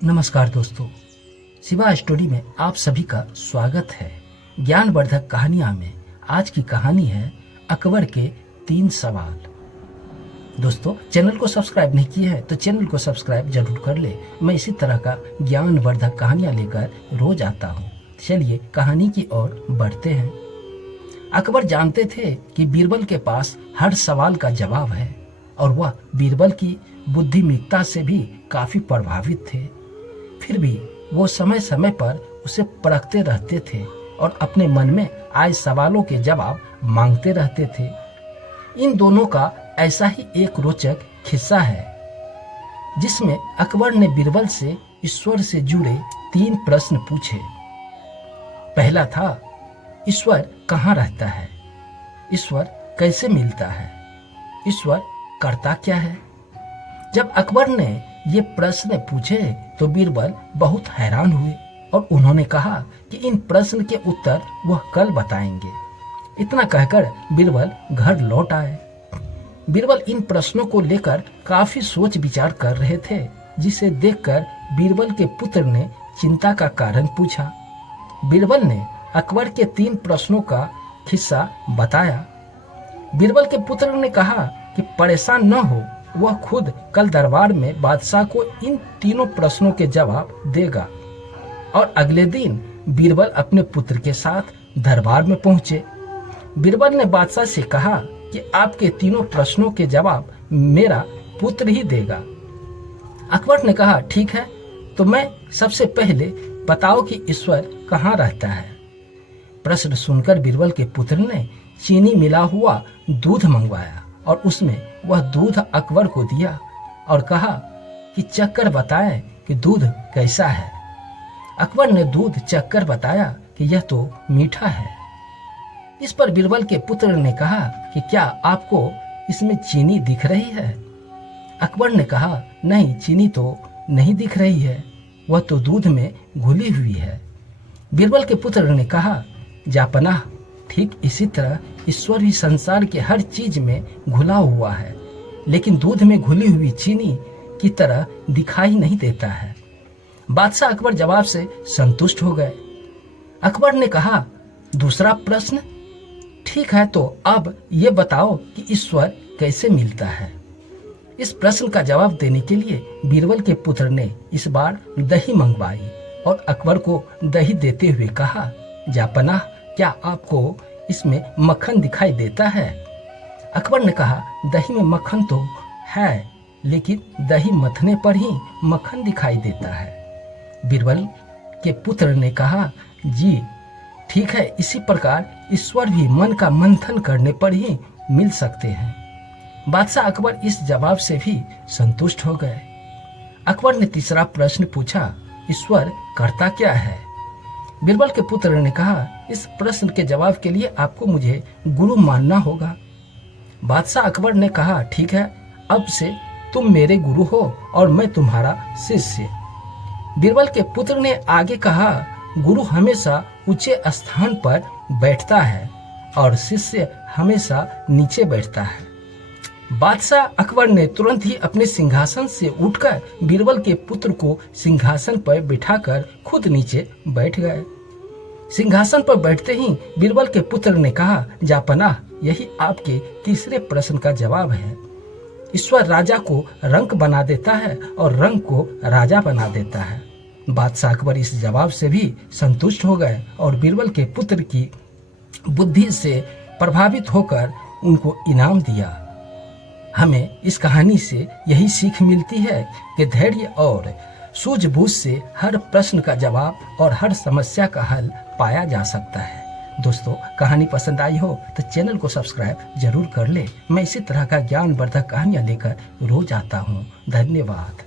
नमस्कार दोस्तों, शिवा स्टोरी में आप सभी का स्वागत है। ज्ञानवर्धक कहानियां में आज की कहानी है अकबर के 3 सवाल। दोस्तों, चैनल को सब्सक्राइब नहीं किए हैं तो चैनल को सब्सक्राइब जरूर कर ले। मैं इसी तरह का ज्ञानवर्धक कहानियां लेकर रोज आता हूँ। चलिए कहानी की ओर बढ़ते हैं। अकबर जानते थे कि बीरबल के पास हर सवाल का जवाब है और वह बीरबल की बुद्धिमत्ता से भी काफी प्रभावित थे। फिर भी वो समय समय पर उसे परखते रहते थे और अपने मन में आए सवालों के जवाब मांगते रहते थे। इन दोनों का ऐसा ही एक रोचक किस्सा है जिसमें अकबर ने बीरबल से ईश्वर से जुड़े 3 प्रश्न पूछे। पहला था, ईश्वर कहाँ रहता है? ईश्वर कैसे मिलता है? ईश्वर करता क्या है? जब अकबर ने ये प्रश्न पूछे तो बीरबल बहुत हैरान हुए और उन्होंने कहा कि इन प्रश्न के उत्तर वह कल बताएंगे। इतना कहकर बीरबल घर लौट आए। बीरबल इन प्रश्नों को लेकर काफी सोच विचार कर रहे थे, जिसे देखकर बीरबल के पुत्र ने चिंता का कारण पूछा। बीरबल ने अकबर के 3 प्रश्नों का किस्सा बताया। बीरबल के पुत्र ने कहा कि परेशान न हो, वह खुद कल दरबार में बादशाह को इन तीनों प्रश्नों के जवाब देगा। और अगले दिन बीरबल अपने पुत्र के साथ दरबार में पहुंचे। बीरबल ने बादशाह से कहा कि आपके तीनों प्रश्नों के जवाब मेरा पुत्र ही देगा। अकबर ने कहा, ठीक है, तो मैं सबसे पहले बताओ कि ईश्वर कहाँ रहता है। प्रश्न सुनकर बीरबल के पुत्र ने चीनी मिला हुआ दूध मंगवाया और उसमें वह दूध अकबर को दिया और कहा कि चखकर बताएं कि दूध कैसा है। अकबर ने दूध चखकर बताया कि यह तो मीठा है। इस पर बीरबल के पुत्र ने कहा कि क्या आपको इसमें चीनी दिख रही है? अकबर ने कहा, नहीं, चीनी तो नहीं दिख रही है, वह तो दूध में घुली हुई है। बीरबल के पुत्र ने कहा, जापनाह, ठीक इसी तरह ईश्वर भी संसार के हर चीज में घुला हुआ है, लेकिन दूध में घुली हुई चीनी की तरह दिखाई नहीं देता है। बादशाह अकबर जवाब से संतुष्ट हो गए। अकबर ने कहा, दूसरा प्रश्न? ठीक है, तो अब ये बताओ कि ईश्वर कैसे मिलता है। इस प्रश्न का जवाब देने के लिए बीरबल के पुत्र ने इस बार दही मंगवाई और अकबर को दही देते हुए कहा, जापनाह, क्या आपको इसमें मक्खन दिखाई देता है? अकबर ने कहा, दही में मक्खन तो है, लेकिन दही मथने पर ही मक्खन दिखाई देता है। बीरबल के पुत्र ने कहा, जी ठीक है, इसी प्रकार ईश्वर भी मन का मंथन करने पर ही मिल सकते हैं। बादशाह अकबर इस जवाब से भी संतुष्ट हो गए। अकबर ने तीसरा प्रश्न पूछा, ईश्वर करता क्या है? बीरबल के पुत्र ने कहा, इस प्रश्न के जवाब के लिए आपको मुझे गुरु मानना होगा। बादशाह अकबर ने कहा, ठीक है, अब से तुम मेरे गुरु हो और मैं तुम्हारा शिष्य। बीरबल के पुत्र ने आगे कहा, गुरु हमेशा ऊंचे स्थान पर बैठता है और शिष्य हमेशा नीचे बैठता है। बादशाह अकबर ने तुरंत ही अपने सिंहासन से उठकर बीरबल के पुत्र को सिंहासन पर बिठाकर खुद नीचे बैठ गए। सिंहासन पर बैठते ही बीरबल के पुत्र ने कहा, जापनाह, यही आपके तीसरे प्रश्न का जवाब है। ईश्वर राजा को रंक बना देता है और रंक को राजा बना देता है। बादशाह अकबर इस जवाब से भी संतुष्ट हो गए और बीरबल के पुत्र की बुद्धि से प्रभावित होकर उनको इनाम दिया। हमें इस कहानी से यही सीख मिलती है कि धैर्य और सूझबूझ से हर प्रश्न का जवाब और हर समस्या का हल पाया जा सकता है। दोस्तों, कहानी पसंद आई हो तो चैनल को सब्सक्राइब जरूर कर ले। मैं इसी तरह का ज्ञानवर्धक कहानियां लेकर रोज आता हूँ। धन्यवाद।